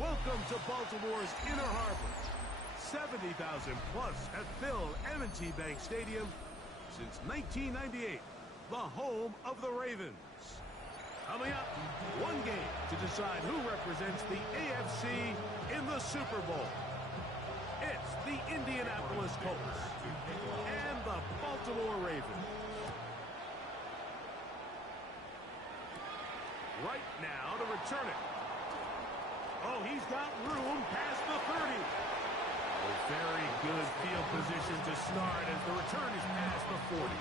Welcome to Baltimore's Inner Harbor. 70,000 plus have filled M&T Bank Stadium since 1998, the home of the Ravens. Coming up, one game to decide who represents the AFC in the Super Bowl. It's the Indianapolis Colts and the Baltimore Ravens. Right now to return it. Oh, he's got room past the 30. A very good field position to start as the return is past the 40.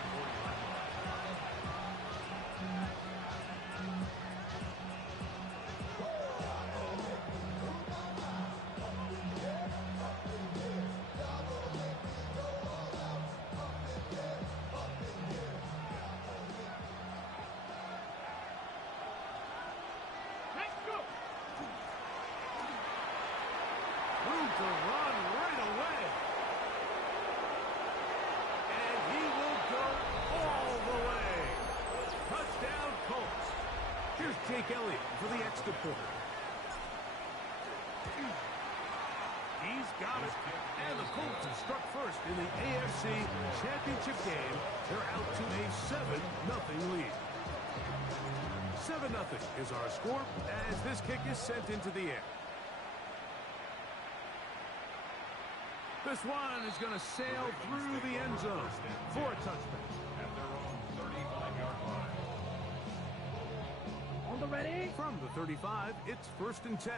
To run right away. And he will go all the way. Touchdown, Colts. Here's Jake Elliott for the extra point. He's got it. And the Colts have struck first in the AFC Championship game. They're out to a 7-0 lead. 7-0 is our score as this kick is sent into the air. This one is going to sail through the end zone for a touchback. At their own 35-yard line. On the ready. From the 35, it's 1st and 10.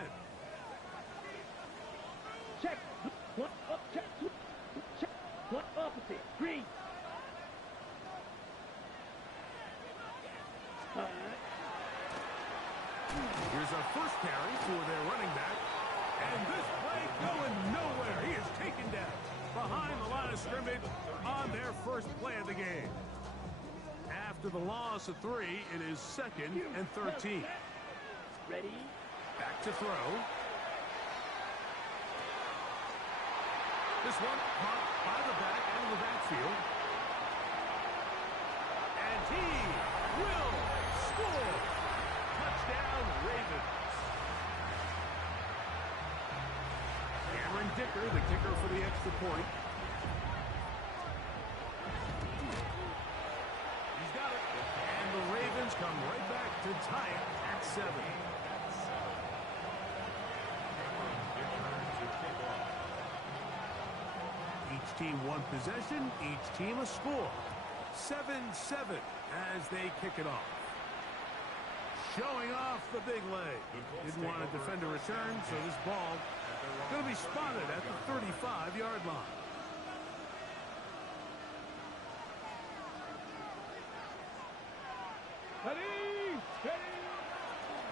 Check. One up. Check. Check. One opposite. Green. Here's our first carry for their running back. And this play going nowhere. He is taken down behind the line of scrimmage on their first play of the game. After the loss of 3, it is 2nd and 13. Ready? Back to throw. This one caught by the back out of the backfield. And he will score. Touchdown, Ravens. Dicker, the kicker for the extra point. He's got it. And the Ravens come right back to tie it at 7. Each team one possession, each team a score. 7-7 as they kick it off. Showing off the big leg. Didn't want to defend a return, so this ball going to be spotted at the 35-yard line. Ready. Ready.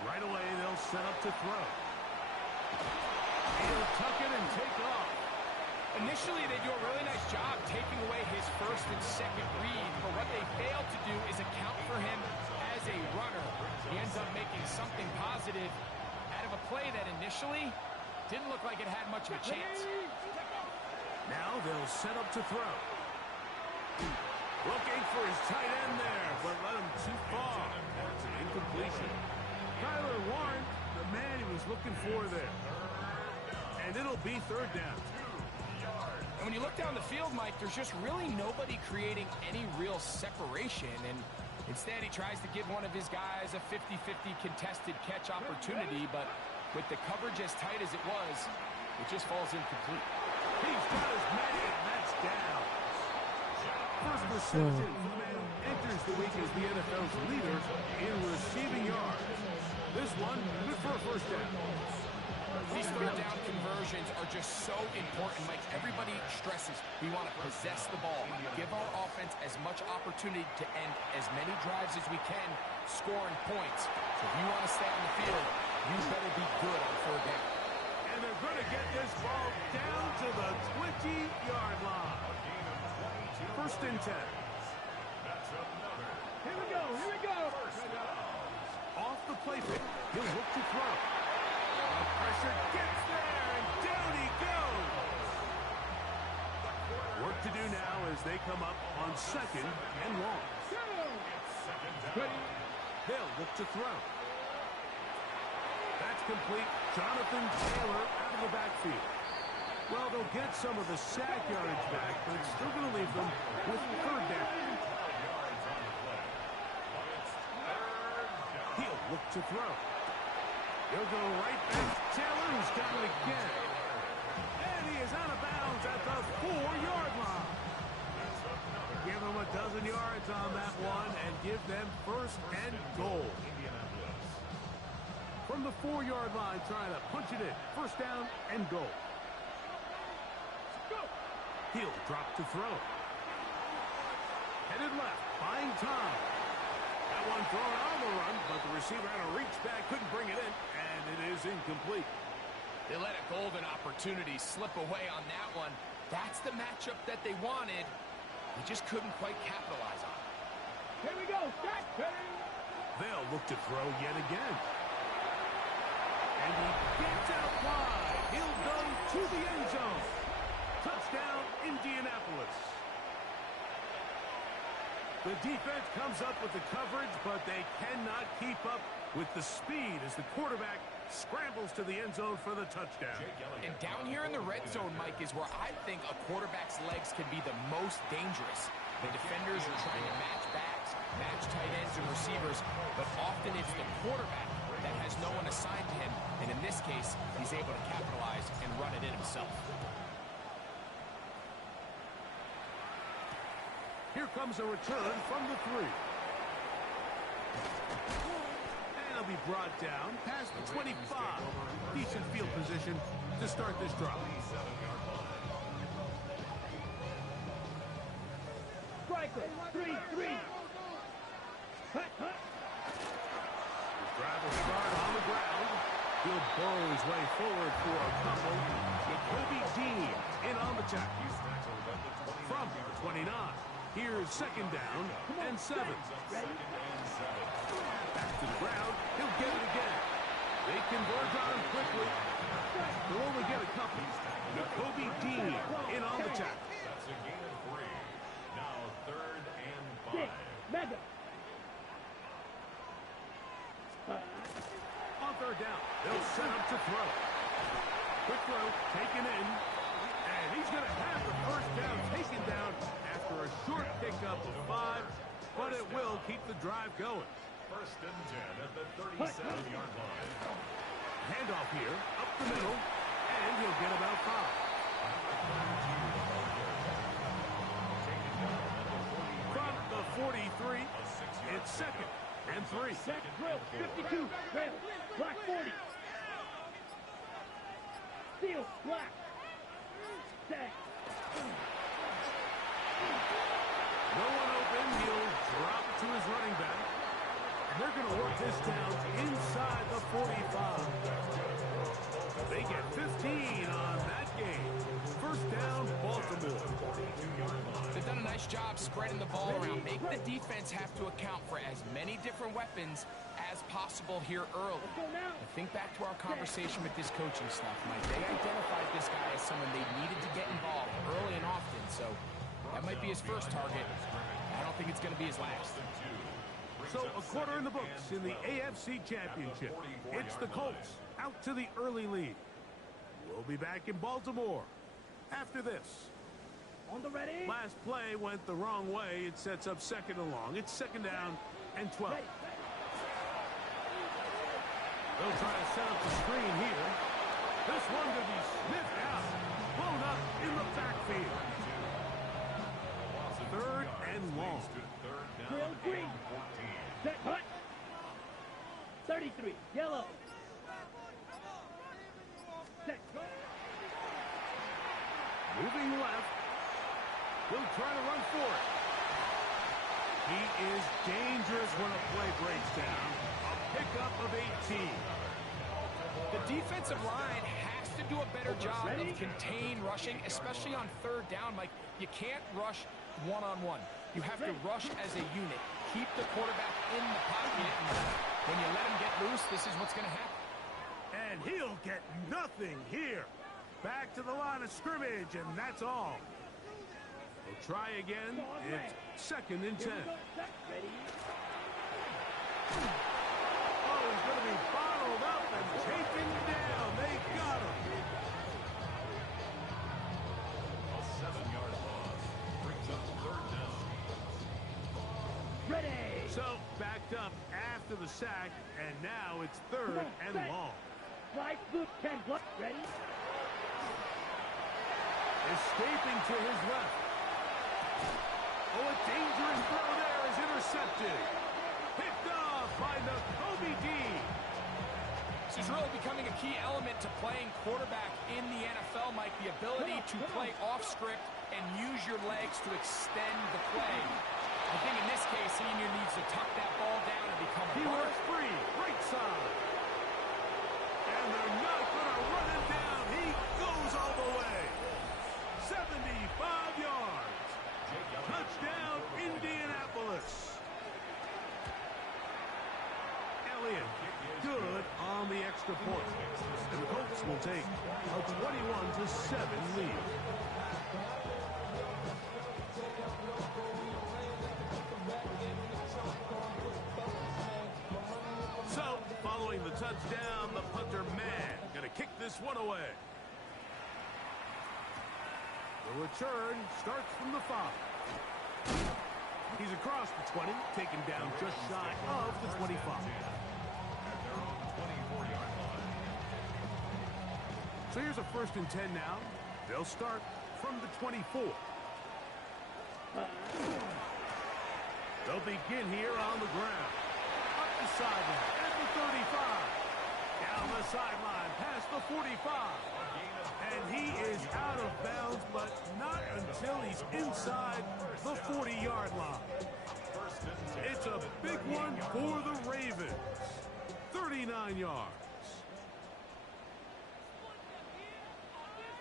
Right away, they'll set up to throw. He'll tuck it and take off. Initially, they do a really nice job taking away his first and second read, but what they fail to do is account for him as a runner. He ends up making something positive out of a play that initially didn't look like it had much of a chance. Now they'll set up to throw. Looking for his tight end there, but let him too far. It's an incompletion. Kyler Warren, the man he was looking for there. And it'll be 3rd down. And when you look down the field, Mike, there's just really nobody creating any real separation. And instead, he tries to give one of his guys a 50-50 contested catch opportunity, but with the coverage as tight as it was, it just falls incomplete. He's got his man, and that's down. First reception for the man who enters the week as the NFL's leader in receiving yards. This one, good for a 1st down. These 3rd down conversions are just so important, Mike. Everybody stresses we want to possess the ball, give our offense as much opportunity to end as many drives as we can, scoring points. So if you want to stay on the field, you better be good on 3rd down. And they're going to get this ball down to the 20-yard line. 1st and 10. Here we go. Here we go. Off the play fake. He'll look to throw. The pressure gets there, and down he goes. Work to do now as they come up on 2nd and long. Ready. They'll look to throw. That's complete. Jonathan Taylor out of the backfield. Well, they'll get some of the sack yardage back, but it's still going to leave them with third down. He'll look to throw. He'll go right back. Taylor, who's got it again. And he is out of bounds at the 4-yard line. Give them a dozen yards on that one and give them first and goal. From the 4-yard line, trying to punch it in. First down and goal. He'll drop to throw. Headed left, buying time. That one thrown on the run, but the receiver had a reach back, couldn't bring it in, and it is incomplete. They let a golden opportunity slip away on that one. That's the matchup that they wanted. They just couldn't quite capitalize on it. Here we go. Start. They'll look to throw yet again. And he gets out wide. He'll go to the end zone. Touchdown, Indianapolis. The defense comes up with the coverage, but they cannot keep up with the speed as the quarterback scrambles to the end zone for the touchdown. And down here in the red zone, Mike, is where I think a quarterback's legs can be the most dangerous. The defenders are trying to match backs, match tight ends and receivers, but often it's the quarterback that has no one assigned to him, and in this case, he's able to capitalize and run it in himself. Here comes a return from the 3. And he'll be brought down past the 25. Decent field position to start this drive. Striker. 3-3. Hut. His drive will start on the ground. He'll burrow his way forward for a couple. Jacoby Dean in on the tackle. From the 29. Here's second down and 7. Back to the ground. He'll get it again. They converge on him quickly. They'll only get a couple. Jacoby Dean in on the tackle. That's a gain of 3. Now 3rd and 5. Mega. On third down, they'll set up to throw. Quick throw, taken in. And he's going to have the first down taken down after a short pickup of 5, but it will keep the drive going. 1st and 10 at the 37-yard line. Handoff here, up the middle, and he'll get about 5. From the 43, it's 2nd and 3. Set. Drill. 52. Rail. Black 40. Steel. Black. Set. No one open. He'll drop it to his running back. And they're going to work this down inside the 45. They get 15 on that game. First down, Baltimore. They've done a nice job spreading the ball around. Make the defense have to account for as many different weapons as possible here early. And think back to our conversation with this coaching staff, Mike. They identified this guy as someone they needed to get involved early and often, so that might be his first target. I don't think it's going to be his last. So a quarter in the books in the AFC Championship. It's the Colts out to the early lead. We'll be back in Baltimore after this. On the ready. Last play went the wrong way. It sets up 2nd and long. It's 2nd down and 12. They'll try to set up the screen here. This one to be sniffed out. Blown up in the backfield. 3rd and long. Drill green. Set. Hut. 33. Yellow. Set. Moving left. He'll try to run for it. He is dangerous when a play breaks down. A pickup of 18. The defensive line has to do a better job of contained rushing, especially on 3rd down. Like, you can't rush one-on-one. You have to rush as a unit. Keep the quarterback in the pocket. And when you let him get loose, this is what's going to happen. And he'll get nothing here. Back to the line of scrimmage, and that's all. We'll try again. It's 2nd and 10. Oh, he's going to be bottled up and chased after the sack, and now it's third and long. Right foot, 10 block, ready? Escaping to his left. Oh, a dangerous throw there is intercepted. Picked off by Nakobe D. This is really becoming a key element to playing quarterback in the NFL, Mike. The ability to play off script and use your legs to extend the play. I think in this case, he needs to tuck that ball down and become a He runner. was free, right side. And they're not going to run him down. He goes all the way. 75 yards. Touchdown, Indianapolis. Elliott, good on the extra point. And the Colts will take a 21-7 lead. So, following the touchdown, the punter man going to kick this one away. The return starts from the 5. He's across the 20, taken down just shy of the 25. So here's a 1st and 10 now. They'll start from the 24. They'll begin here on the ground. Up the sideline at the 35. Down the sideline past the 45. And he is out of bounds, but not until he's inside the 40-yard line. It's a big one for the Ravens. 39 yards.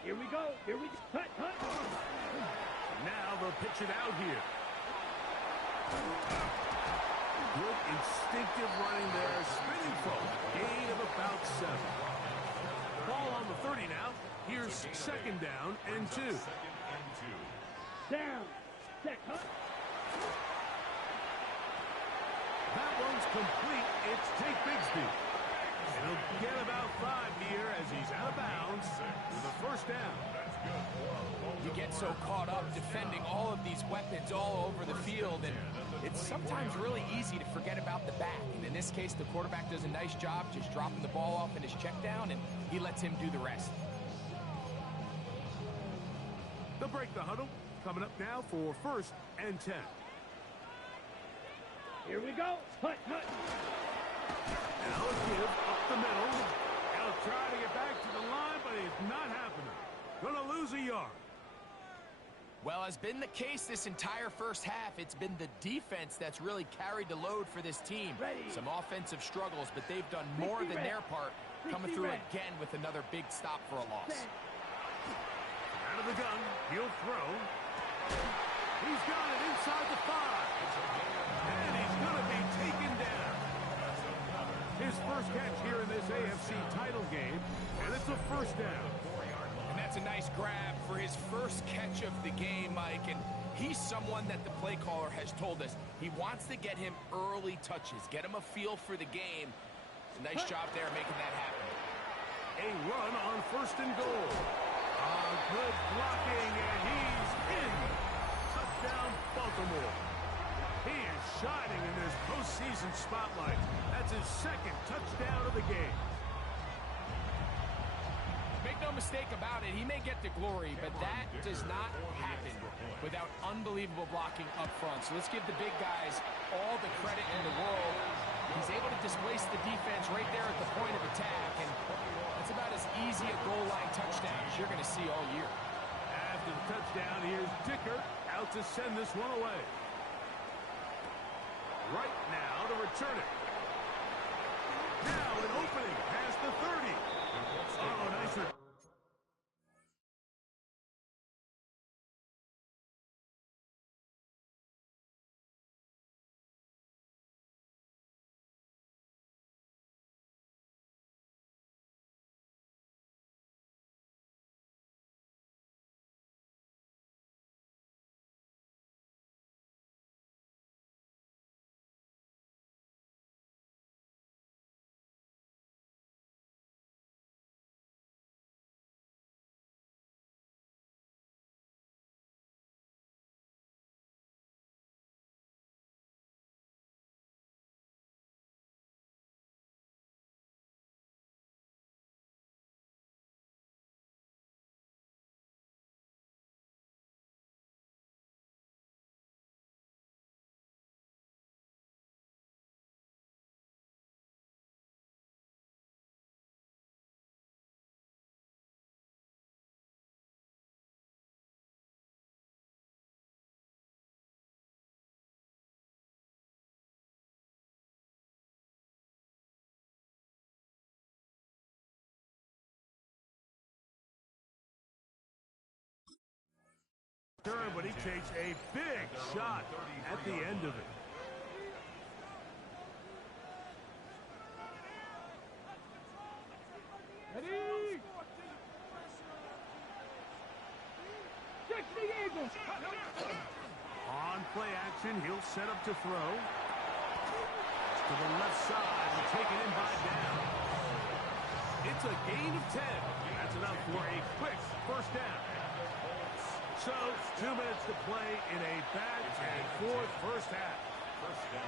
Here we go. Here we go. Cut, cut. Now they'll pitch it out here. Good instinctive running there. Spinning forward. Gain of about 7. Ball on the 30 now. Here's 2nd down and 2. Down. Set, cut. That one's complete. It's Tate Bigsby. And he'll get about 5 here as he's out of bounds with a 1st down. You get so caught up defending all of these weapons all over the field, and it's sometimes really easy to forget about the back. And in this case, the quarterback does a nice job just dropping the ball off in his check down, and he lets him do the rest. They'll break the huddle. Coming up now for 1st and 10. Here we go. Cut, cut. Now a give up the middle. He'll try to get back to the line, but it's not happening. Gonna lose a yard. Well, as been the case this entire first half, it's been the defense that's really carried the load for this team. Ready. Some offensive struggles, but they've done more than their part, coming through again with another big stop for a loss. Out of the gun, he'll throw. He's got it inside the 5. And he's gonna be taken down. His first catch here in this AFC title game, and it's a 1st down. And that's a nice grab for his first catch of the game, Mike. And he's someone that the play caller has told us he wants to get him early touches, get him a feel for the game. Nice job there making that happen. A run on 1st and goal. Good blocking, and he's in. Touchdown, Baltimore. He is shining in this postseason spotlight. That's his 2nd touchdown of the game. Make no mistake about it, he may get the glory, but that does not happen without unbelievable blocking up front. So let's give the big guys all the credit in the world. He's able to displace the defense right there at the point of attack, and that's about as easy a goal line touchdown as you're going to see all year. After the touchdown, here's Dicker out to send this one away. Right now to return it. Now an opening past the 30. Oh, nice. Turn, but he takes a big shot at the end of it. Ready? Check the Eagles. On play action, he'll set up to throw. To the left side and taken in by down. It's a gain of 10. That's enough for a quick first down. So, 2 minutes to play in a back-and-forth first half.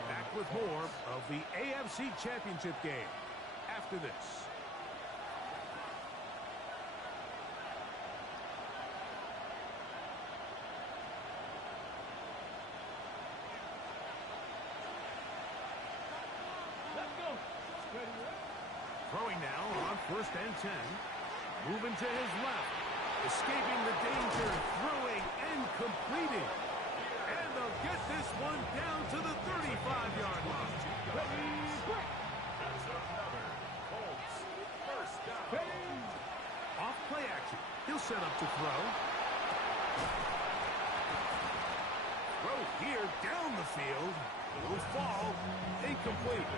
Back with more of the AFC Championship game after this. Let's go. Throwing now on 1st and 10. Moving to his left. Escaping the danger, throwing and completing. And they'll get this one down to the 35-yard line. Ready, break. That's another Colts first down. Off play action. He'll set up to throw. Throw here down the field. Will fall. Incomplete.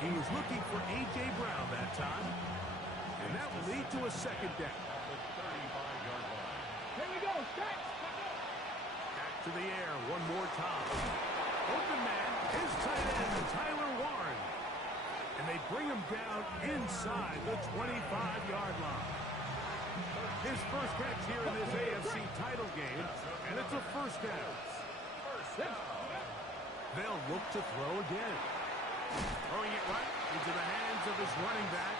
He was looking for A.J. Brown that time. And that will lead to a second down. Here we go. Stretch. Back to the air one more time. Open man, his tight end, Tyler Warren. And they bring him down inside the 25-yard line. His first catch here in this AFC title game, and it's a first down. They'll look to throw again. Throwing it right into the hands of his running back.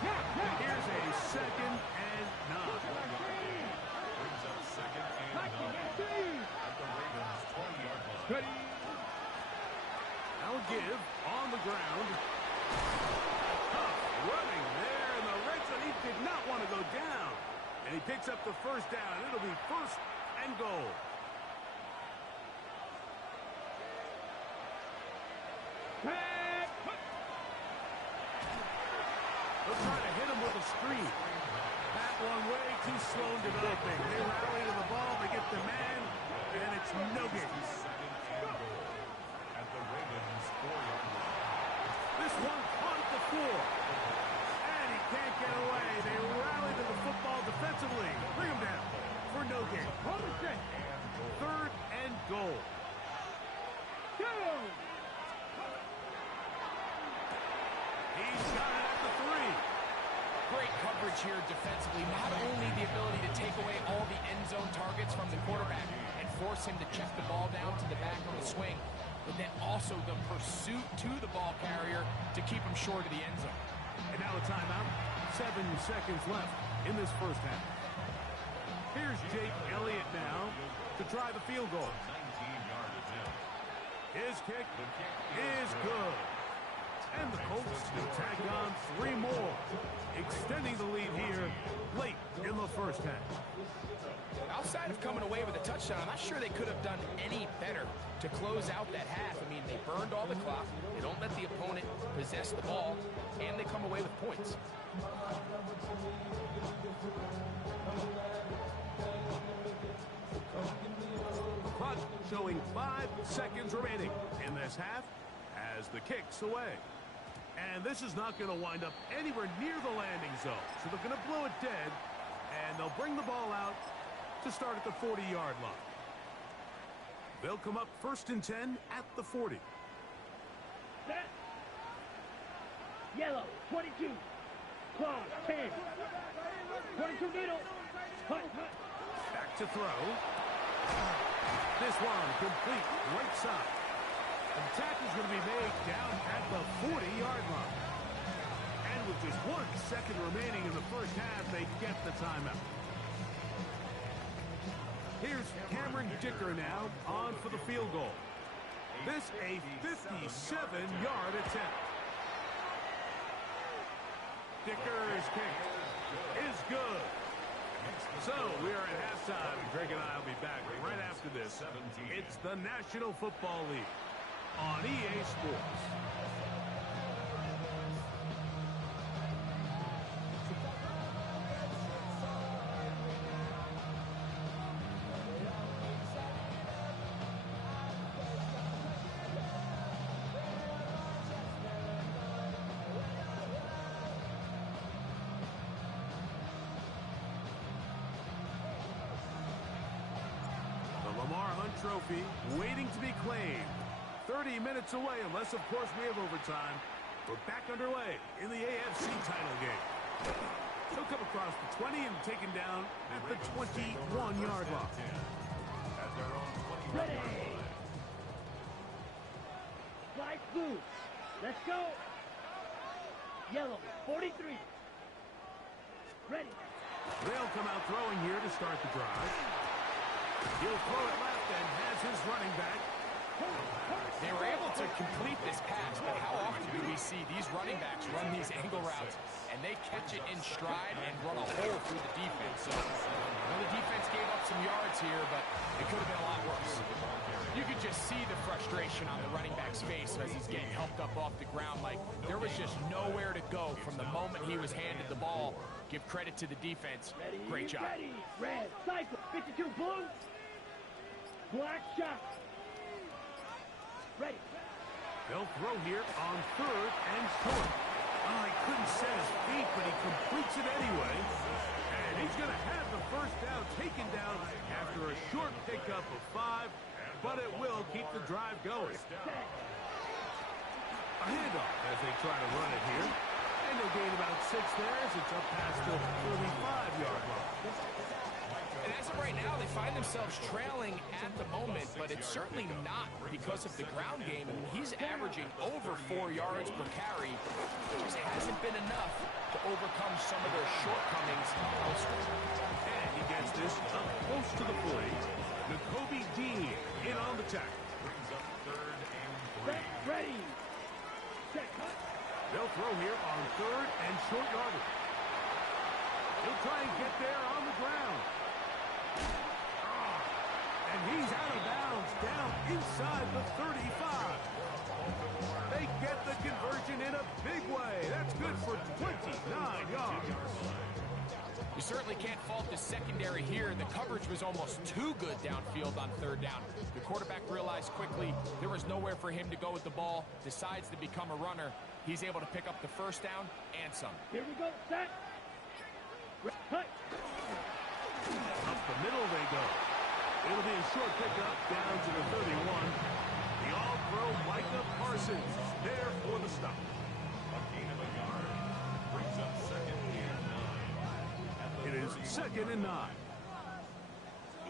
Here's a 2nd and 9. Brings up 2nd and 9 at the Ravens' 20-yard line. Ready. Now a give on the ground. Tough running there in the red zone. He did not want to go down. And he picks up the first down. It'll be 1st and goal. They'll try to hit him with a screen. That one way too slow in developing. They rally to the ball. They get the man. And it's no gain. 2nd and goal at the Ravens' 4-yard line. This one caught at the 4. And he can't get away. They rally to the football defensively. Bring him down for no gain. 3rd and goal. Go. He's got it at the 3. Great coverage here defensively. Not only the ability to take away all the end zone targets from the quarterback and force him to check the ball down to the back on the swing, but then also the pursuit to the ball carrier to keep him short of the end zone. And now a timeout. 7 seconds left in this first half. Here's Jake Elliott now to try the field goal. 19-yard attempt. His kick is good. And the Colts will tack on 3 more, extending the lead here late in the first half. Outside of coming away with a touchdown, I'm not sure they could have done any better to close out that half. I mean, they burned all the clock. They don't let the opponent possess the ball, and they come away with points. Clock showing 5 seconds remaining in this half as the kick's away. And this is not going to wind up anywhere near the landing zone. So they're going to blow it dead, and they'll bring the ball out to start at the 40-yard line. They'll come up 1st and 10 at the 40. Set. Yellow. 22. Clock. 10. 22 middle. Hunt. Back to throw. This one complete right side. The tackle's going to be made down at the 40-yard line. And with just 1 second remaining in the first half, they get the timeout. Here's Cameron Dicker now on for the field goal. This a 57-yard attempt. Dicker's kick is good. So we are at halftime. Greg and I will be back right after this. It's the National Football League on EA Sports. trophy waiting to be claimed. 30 minutes away, unless, of course, we have overtime. We're back underway in the AFC title game. He'll come across the 20 and taken down at the 21-yard line. Ready. Flag blue. Let's go. Yellow, 43. Ready. They'll come out throwing here to start the drive. He'll throw it left and has his running back. They were able to complete this pass, but how often do we see these running backs run these angle routes and they catch it in stride and run a hole through the defense? So, the defense gave up some yards here, but it could have been a lot worse. You could just see the frustration on the running back's face as he's getting helped up off the ground. Like, there was just nowhere to go from the moment he was handed the ball. Give credit to the defense. Ready, Great job. ready. Red, cycle, 52 blue. Black shot. Ready. They'll throw here on third and short. Oh, he couldn't set his feet, but he completes it anyway. And he's going to have the first down taken down after a short pickup of 5, but it will keep the drive going. A handoff as they try to run it here. And they'll gain about 6 there as it's up past the 35-yard line. And as of right now, they find themselves trailing at the moment, but it's certainly not because of the ground game. I mean, he's averaging over 4 yards per carry. It just hasn't been enough to overcome some of their shortcomings elsewhere. And he gets this up close to the 40. N'Kobe Dean in on the tackle. Ready. Set. They'll throw here on third and short yardage. He'll try and get there on the ground. And he's out of bounds down inside the 35. They get the conversion in a big way. That's good for 29 yards. You certainly can't fault the secondary here. The coverage was almost too good downfield on third down. The quarterback realized quickly there was nowhere for him to go with the ball, decides to become a runner. He's able to pick up the first down and some. Here we go. Set. Cut. Up the middle they go. It'll be a short pickup down to the 31. The all-pro Micah Parsons there for the stop. A gain of a yard brings up second and 9. It is 2nd and 9.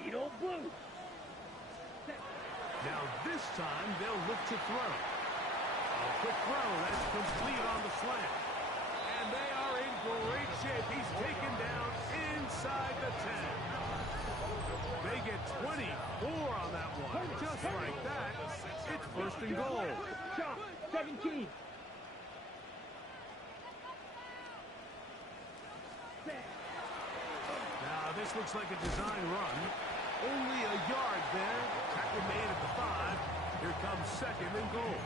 Needle blue. Set. Now this time they'll look to throw. A quick throw that's complete on the slant. And they are in great shape. He's taken down inside the 10. They get 24 on that one. Just like that, it's 1st and goal. Shot. 17. Set. Now this looks like a design run. Only a yard there. Tackle made at the 5. Here comes 2nd and goal.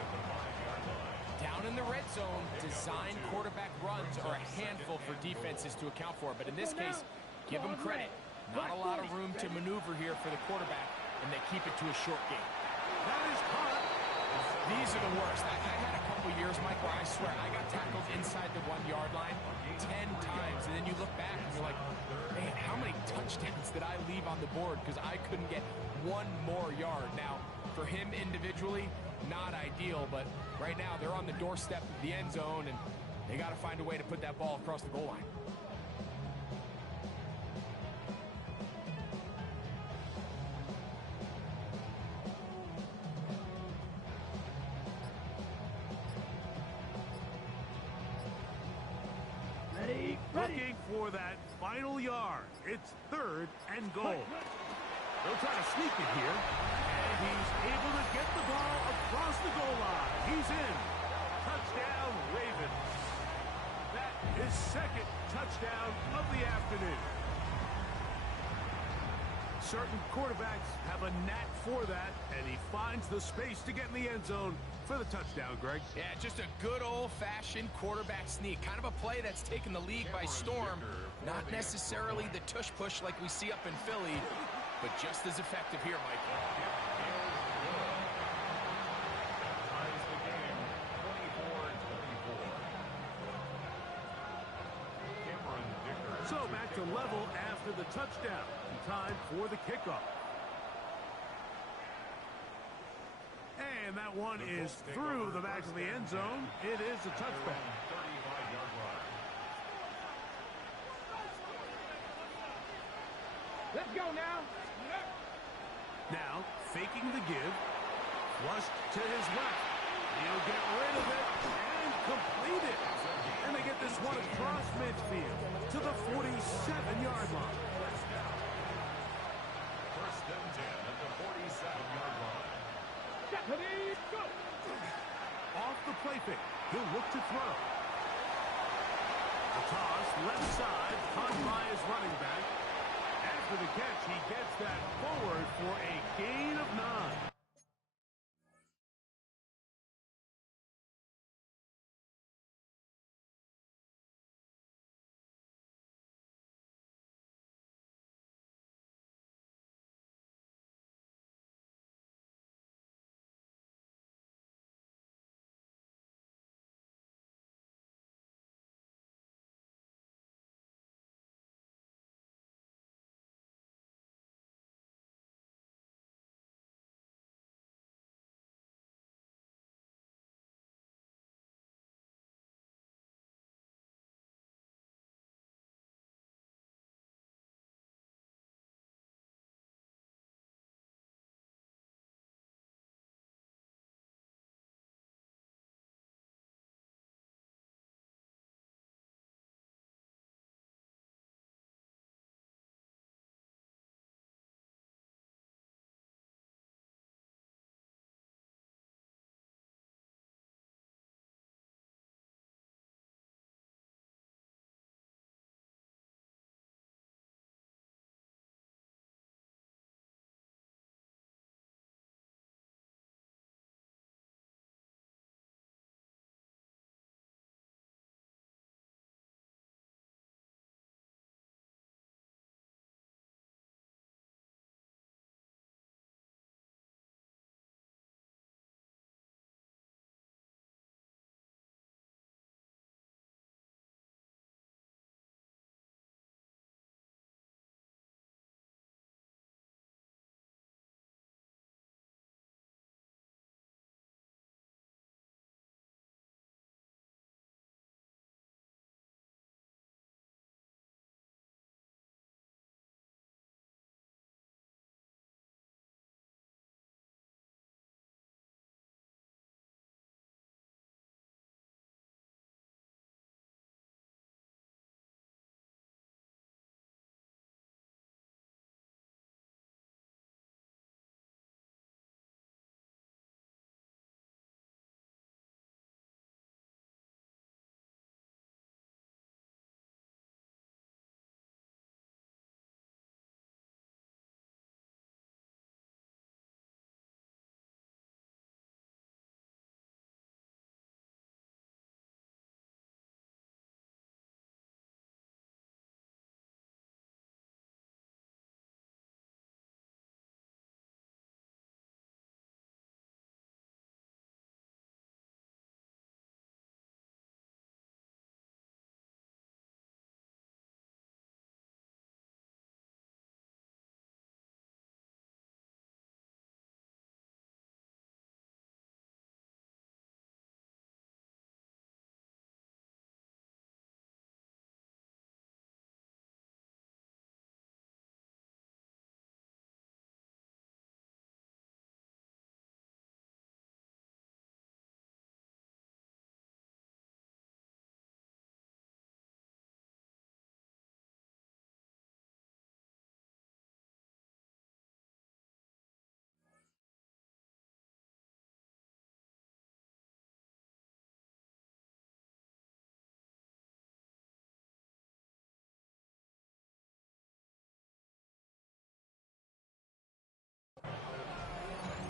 Down in the red zone, design quarterback runs are a handful for defenses to account for. But in this case, give them credit. Not a lot of room to maneuver here for the quarterback, and they keep it to a short game. That is caught. These are the worst. I had a couple years, Mike, where I swear I got tackled inside the 1-yard line 10 times, and then you look back and you're like, man, how many touchdowns did I leave on the board because I couldn't get one more yard? Now, for him individually, not ideal, but right now they're on the doorstep of the end zone, and they got to find a way to put that ball across the goal line. Ready. Looking for that final yard. It's 3rd and goal. They'll try to sneak it here. And he's able to get the ball across the goal line. He's in. Touchdown, Ravens. That is 2nd touchdown of the afternoon. Certain quarterbacks have a knack for that, and he finds the space to get in the end zone for the touchdown, Greg. Yeah, just a good old-fashioned quarterback sneak. Kind of a play that's taken the league by storm. Not necessarily the tush-push like we see up in Philly, but just as effective here, Mike. Ties the game 24-24. So back to level after the touchdown. Time for the kickoff. That one is through the back of the end zone. It is a touchback. 35-yard line. Let's go now. Now, faking the give. Flushed to his left. He'll get rid of it and complete it. And they get this one across midfield to the 47-yard line. First and 10 at the 47-yard line. Stephanie, go. Off the play fake. He'll look to throw. The toss, left side, caught by his running back. After the catch, he gets that forward for a gain of 9.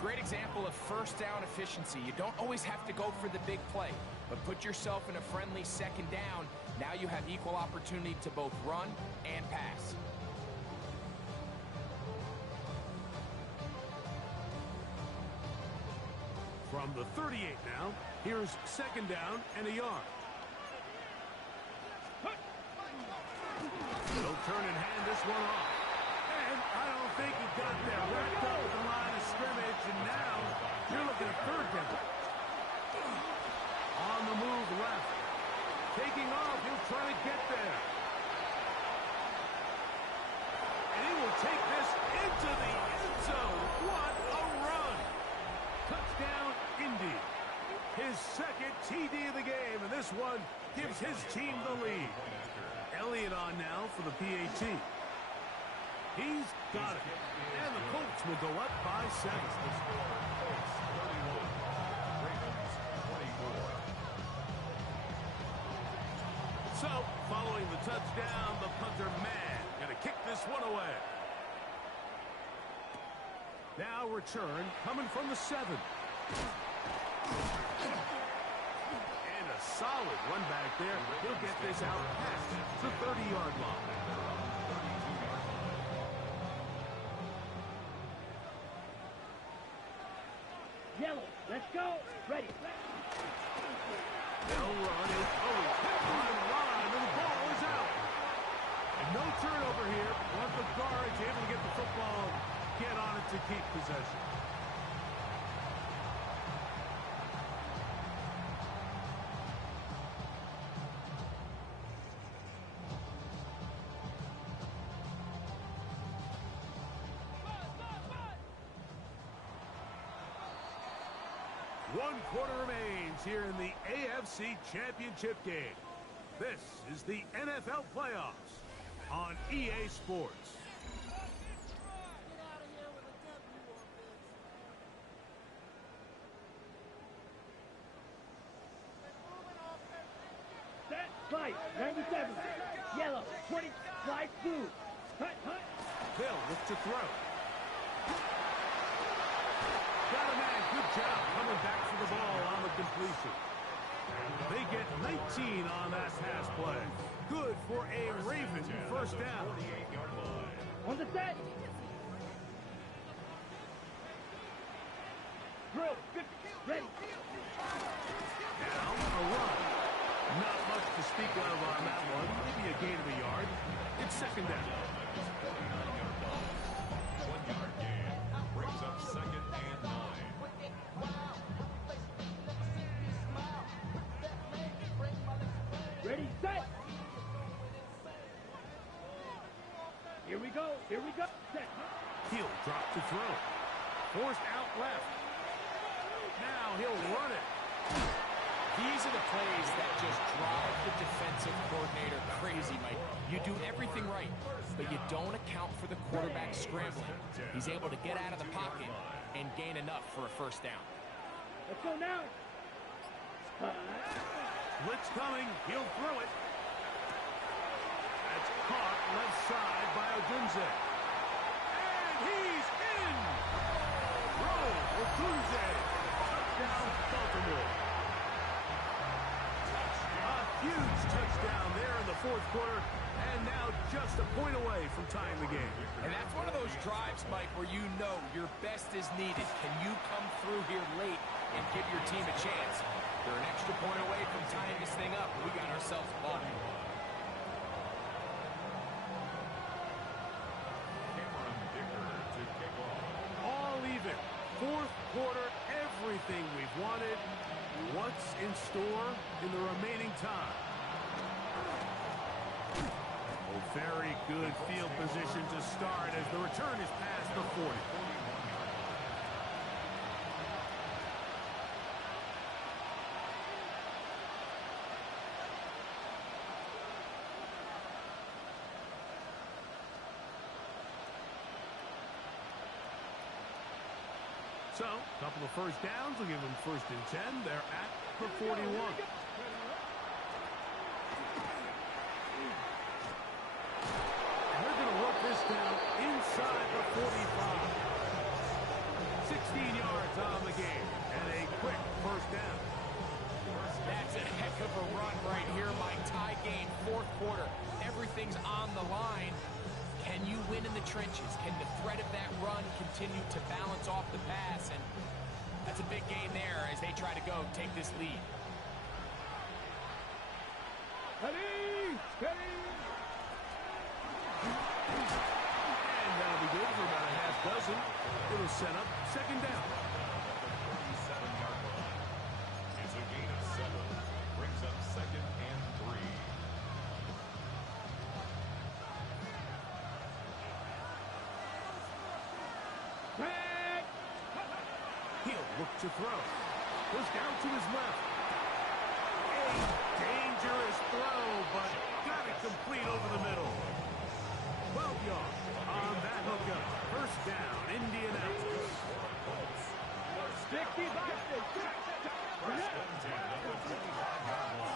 Great example of first down efficiency. You don't always have to go for the big play, but put yourself in a friendly second down. Now you have equal opportunity to both run and pass. From the 38 now, here's second down and a yard. He'll turn and hand this one off. And I don't think he got there. Wrapped up at the line of scrimmage, and now you're looking at third down. taking off. He'll try to get there. And he will take this into the end zone. What a run. Touchdown, Indy. His second TD of the game, and this one gives his team the lead. Elliott on now for the PAT. He's got it. And the Colts will go up by 7. So, following the touchdown, the punter man going to kick this one away. Now return coming from the 7. And a solid run back there. He'll get this out past the 30-yard line. Yellow, let's go. Ready. They'll run it. Oh, he's hit on the line, and the ball is out. And no turnover here. One of the guards able to get the football, get on it to keep possession. One quarter remains here in the AFC Championship game. This is the NFL playoffs on EA Sports. Set, slide, 97. Yellow, 20, slide, blue. Hut, hut. Hill looks to throw. Got a man, good job coming back for the ball on the completion. They get 19 on that pass play. Good for a Raven first down. On the set. Throw, 50, ready. Now a run. Not much to speak of on that one. Maybe a gain of a yard. It's second down. 1-yard gain. Brings up second and 9. Ready, set. Here we go, set. He'll drop to throw. Forced out left. Now he'll run it. These are the plays that just drive the defensive coordinator crazy, Mike. You do everything right, but you don't account for the quarterback scrambling. He's able to get out of the pocket and gain enough for a first down. Let's go now. Blitz coming. He'll throw it. That's caught left side by Odunze. And he's in! Roll Odunze. Touchdown, Baltimore. A huge touchdown there in the fourth quarter. And now just a point away from tying the game. And that's one of those drives, Mike, where you know your best is needed. Can you come through here late and give your team a chance? They're an extra point away from tying this thing up. We got ourselves a ball. All even. Fourth quarter, everything we've wanted. What's in store in the remaining time? Oh, very good field position to start as the return is past the 40. So, a couple of first downs will give them first and 10. They're at the 41. And they're going to work this down inside the 45. 16 yards on the game. And a quick first down. That's a heck of a run right here, Mike. Tie game, fourth quarter. Everything's on the line. Can you win in the trenches? Can the threat of that run continue to balance off the pass? And that's a big gain there as they try to go take this lead. Ready, steady. And that'll be good for about a half dozen. It'll set up second down. 37-yard line. It's a gain of 7. Brings up second and 3. look to throw. Goes down to his left. A dangerous throw, but got it complete over the middle. 12 yards on that hookup. First down, Indianapolis.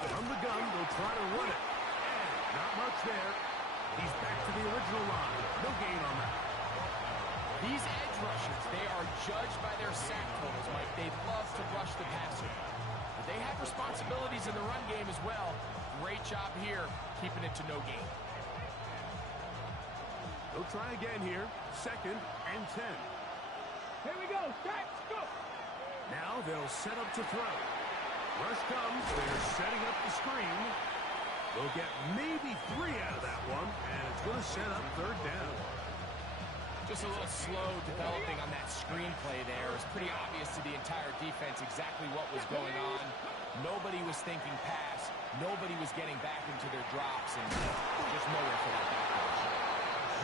From the gun, they'll try to run it. And not much there. He's back to the original line. No gain on that. These edge rushers, they are judged by their sack totals, Mike. They love to rush the passer. But they have responsibilities in the run game as well. Great job here, keeping it to no gain. They'll try again here. 2nd and 10. Here we go. Start. Go. Now they'll set up to throw. Rush comes. They're setting up the screen. They'll get maybe 3 out of that one, and it's going to set up 3rd down. Just a little slow developing on that screenplay there. It's pretty obvious to the entire defense exactly what was going on. Nobody was thinking pass. Nobody was getting back into their drops, and just nowhere for that back.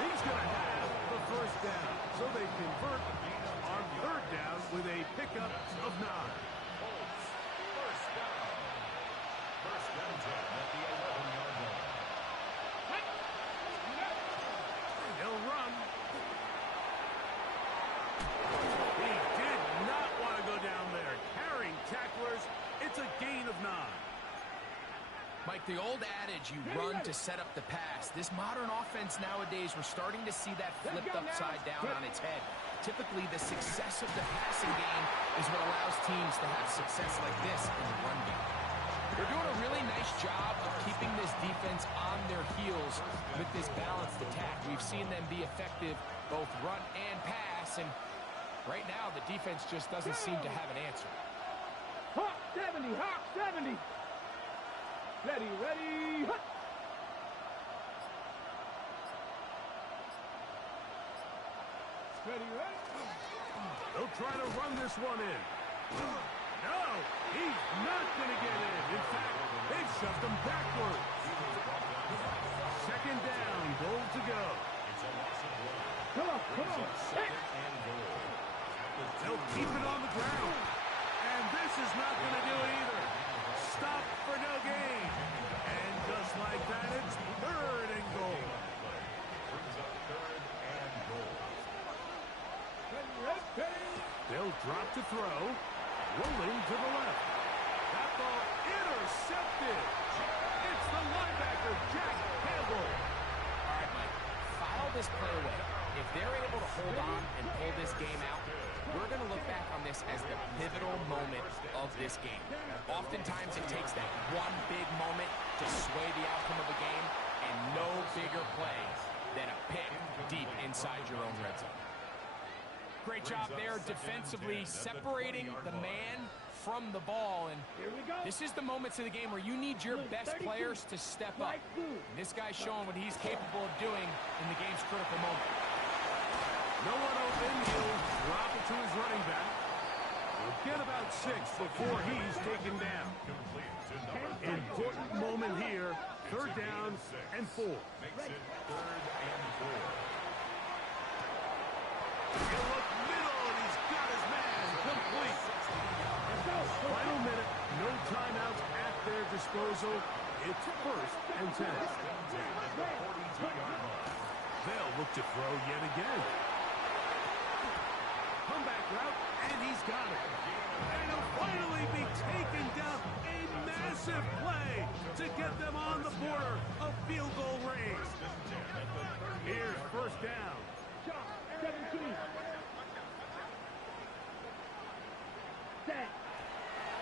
He's going to have the 1st down, so they convert on 3rd down with a pickup of 9. First down. First down 10 at the 11-yard line. He'll run. He did not want to go down there. Carrying tacklers, it's a gain of 9. Mike, the old adage, you run to set up the pass. This modern offense nowadays, we're starting to see that flipped upside down on its head. Typically, the success of the passing game is what allows teams to have success like this in the run game. They're doing a really nice job of keeping this defense on their heels with this balanced attack. We've seen them be effective both run and pass, and right now the defense just doesn't seem to have an answer. Hawk 70. Hawk 70. Ready, ready, hut! Ready, ready. They'll try to run this one in. No, he's not going to get in. In fact, they've shoved him backwards. 2nd down, goal to go. Come on, come on. They'll keep it on the ground. And this is not going to do it either. Stop for no gain. And just like that, it's 3rd and goal. Brings up 3rd and goal. They'll drop to throw. Rolling to the left. That ball intercepted. It's the linebacker, Jack Campbell. All right, Mike, file this play away. If they're able to hold on and pull this game out, we're going to look back on this as the pivotal moment of this game. Oftentimes, it takes that one big moment to sway the outcome of a game, and no bigger play than a pick deep inside your own red zone. Great job there defensively, separating the man from the ball, and this is the moments of the game where you need your best players to step up. And this guy's showing what he's capable of doing in the game's critical moment. No one open. He'll drop it to his running back. He'll get about 6 before he's taken down. Important moment here. 3rd down and 4. Makes it 3rd and 4. He'll look middle, and he's got his man complete. Final minute. No timeouts at their disposal. It's 1st and 10. They'll look to throw yet again. Comeback route, and he's got it. And he'll finally be taken down. A massive play to get them on the border of field goal range. Here's 1st down. 17. Set.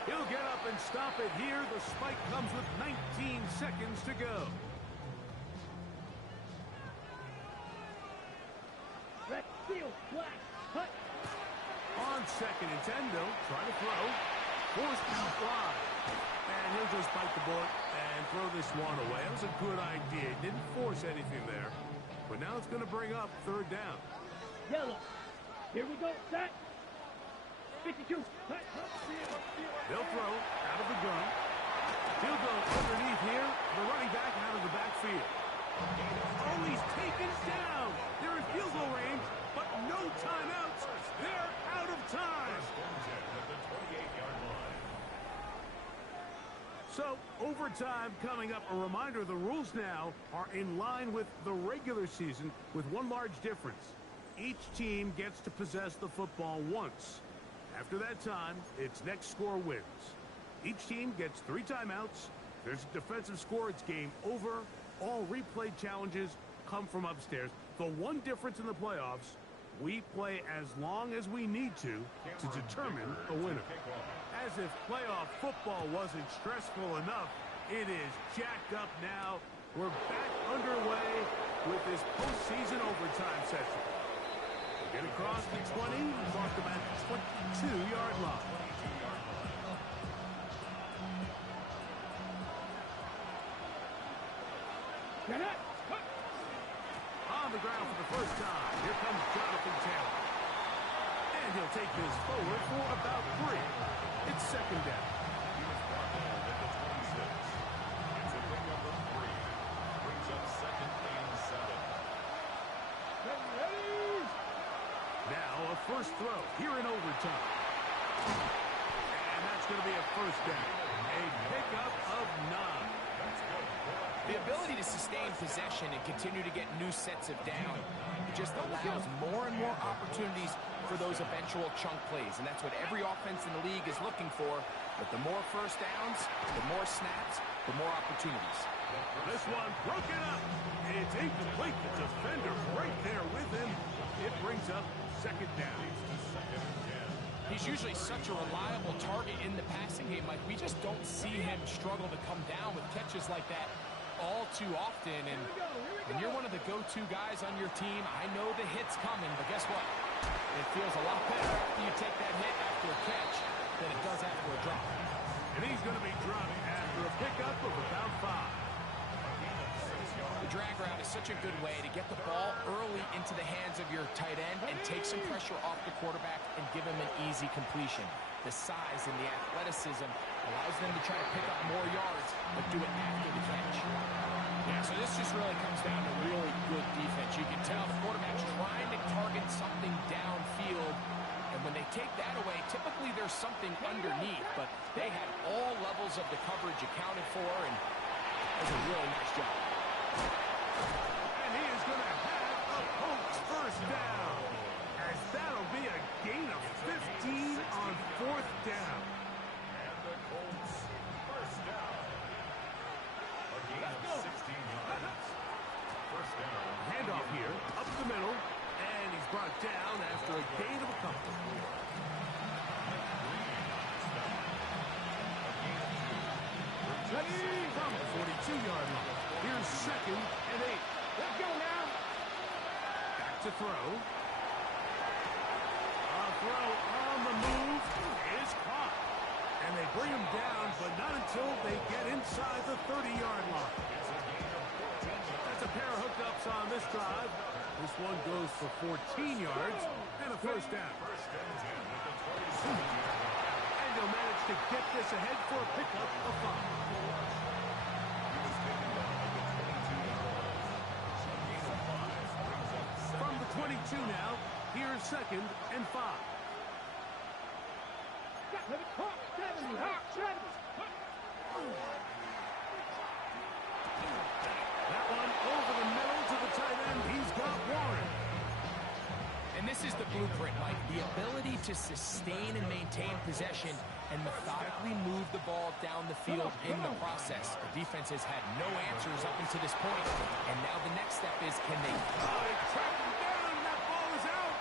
He'll get up and stop it here. The spike comes with 19 seconds to go. Red field, black, hut. On 2nd and 10, they'll try to throw. Forced out wide. And he'll just bite the bullet and throw this one away. That was a good idea. Didn't force anything there. But now it's going to bring up 3rd down. Yellow. Here we go. Set. 52. Hut. They'll throw out of the gun. He'll go underneath here. The running back out of the backfield. Oh, he's taken down. They're in field goal range, but no timeouts. They're out of time. Overtime coming up. A reminder, the rules now are in line with the regular season with one large difference. Each team gets to possess the football once. After that time, its next score wins. Each team gets 3 timeouts. There's a defensive score. It's game over. All replay challenges come from upstairs. The one difference in the playoffs, we play as long as we need to determine a winner. As if playoff football wasn't stressful enough, it is jacked up now. We're back underway with this postseason overtime session. We get across the 20, mark them at the 22-yard line. On the ground for the first time, here comes Jonathan Taylor. And he'll take this forward for about 3. It's second down. He was brought down at the 26. It's a bring up of 3. Brings up second and 7. Now a first throw here in overtime. And that's going to be a first down. A pickup of 9. The ability to sustain possession and continue to get new sets of down just allows more and more opportunities for those eventual chunk plays, and that's what every offense in the league is looking for. But the more first downs, the more snaps, the more opportunities. This one broken up. It's incomplete. The defender right there with him. It brings up second down. He's usually such a reliable target in the passing game. Like, we just don't see him struggle to come down with catches like that all too often. And when you're one of the go-to guys on your team, I know the hit's coming, but guess what? It feels a lot better after you take that hit after a catch than it does after a drop. And he's going to be dropped after a pickup of about 5. The drag route is such a good way to get the ball early into the hands of your tight end and take some pressure off the quarterback and give him an easy completion. The size and the athleticism allows them to try to pick up more yards, but do it after the catch. Yeah, so this just really comes down to really good defense. You can tell the quarterback's trying to target something downfield, and when they take that away, typically there's something underneath, but they had all levels of the coverage accounted for, and it was a really nice job. And he is going to have a Colts first down, as that'll be a gain of 15 on 4th down. And the Colts first down. A gain of 16 yards. First down. Handoff here, up the middle, and he's brought down after a gain of a couple. From the 42-yard line. Here's second and 8. Let's go now. Back to throw. A throw on the move is caught. And they bring him down, but not until they get inside the 30-yard line. That's a pair of hookups on this drive. This one goes for 14 yards and a first down. And they'll manage to get this ahead for a pickup of 5. From the 22 now, here's second and 5. That one over the middle to the tight end. He's got Warren. And this is the blueprint, Mike. The ability to sustain and maintain possession and methodically move the ball down the field in the process. The defense has had no answers up until this point, and now the next step is, can they... They track him down. That ball is out.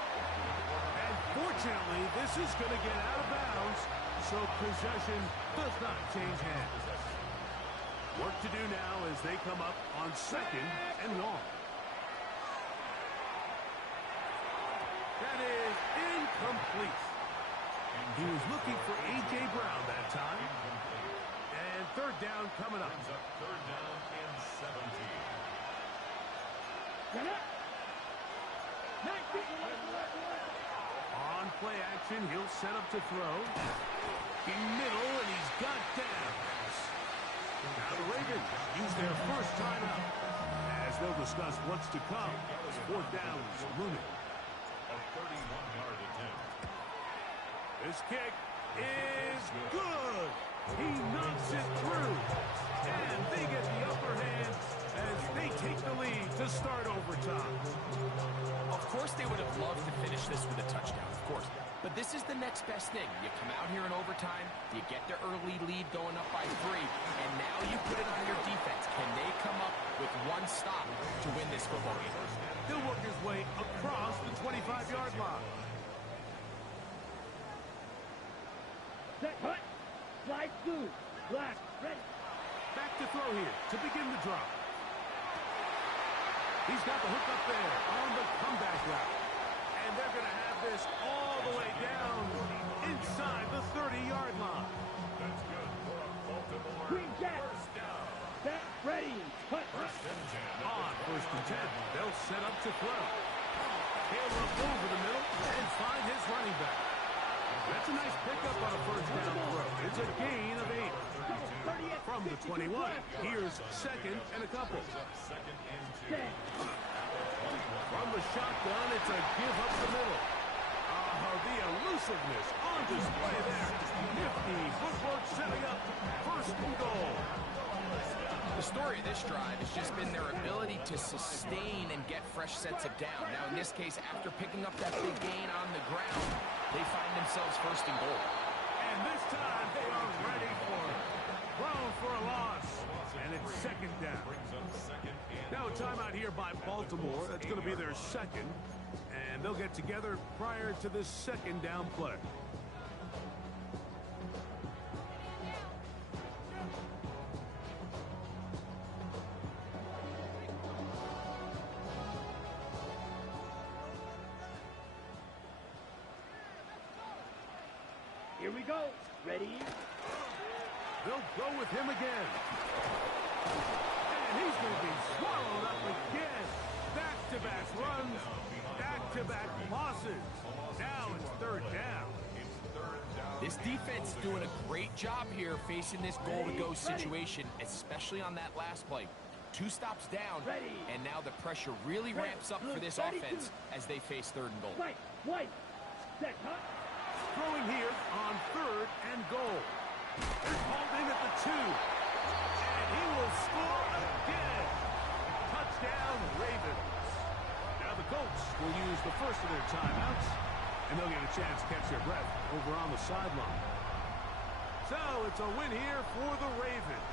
And fortunately, this is going to get out of bounds, so possession does not change hands. Work to do now as they come up on second and 1. That is incomplete. He was looking for A.J. Brown that time. And third down coming up. Third down and 17. On play action, he'll set up to throw. In middle, and he's got downs. Now the Ravens use their first timeout as they'll discuss what's to come. Fourth downs looming. A 31-yard attempt. This kick is good. He knocks it through. And they get the upper hand as they take the lead to start overtime. Of course they would have loved to finish this with a touchdown, of course. But this is the next best thing. You come out here in overtime, you get the early lead going up by 3, and now you put it on your defense. Can they come up with one stop to win this football game? He'll work his way across the 25-yard line. Set, hut, slide through, black, ready. Back to throw here to begin the drop. He's got the hook up there on the comeback route. And they're going to have this all the way down inside the 30-yard line. That's good for a Baltimore Green jack. first down. Set, ready, hut, hut. First and 10. On first and 10, they'll set up to throw. He'll look over the middle and find his running back. That's a nice pickup on a first down throw. It's a gain of 8. From the 21, here's second and a couple. Second and 2. Set. From the shotgun, it's a give up the middle. The elusiveness on display there. Nifty footwork setting up first and goal. The story of this drive has just been their ability to sustain and get fresh sets of down. Now, in this case, after picking up that big gain on the ground, they find themselves first and goal. And this time, they are ready for it. Thrown for a loss. And it's second down. Brings up second and Now a timeout here by Baltimore. That's going to be their second. And they'll get together prior to this second down play. Here we go. Ready? They'll go with him again. And he's going to be swallowed up again. Back-to-back runs, back-to-back losses. Now it's third down. This defense is doing a great job here facing this goal-to-go situation, especially on that last play. 2 stops down, and now the pressure really ramps up for this offense as they face third and goal. White. Set, hut. Throwing here on third and goal. They're called in at the 2. And he will score again. Touchdown, Ravens. Now the Colts will use the first of their timeouts, and they'll get a chance to catch their breath over on the sideline. So it's a win here for the Ravens.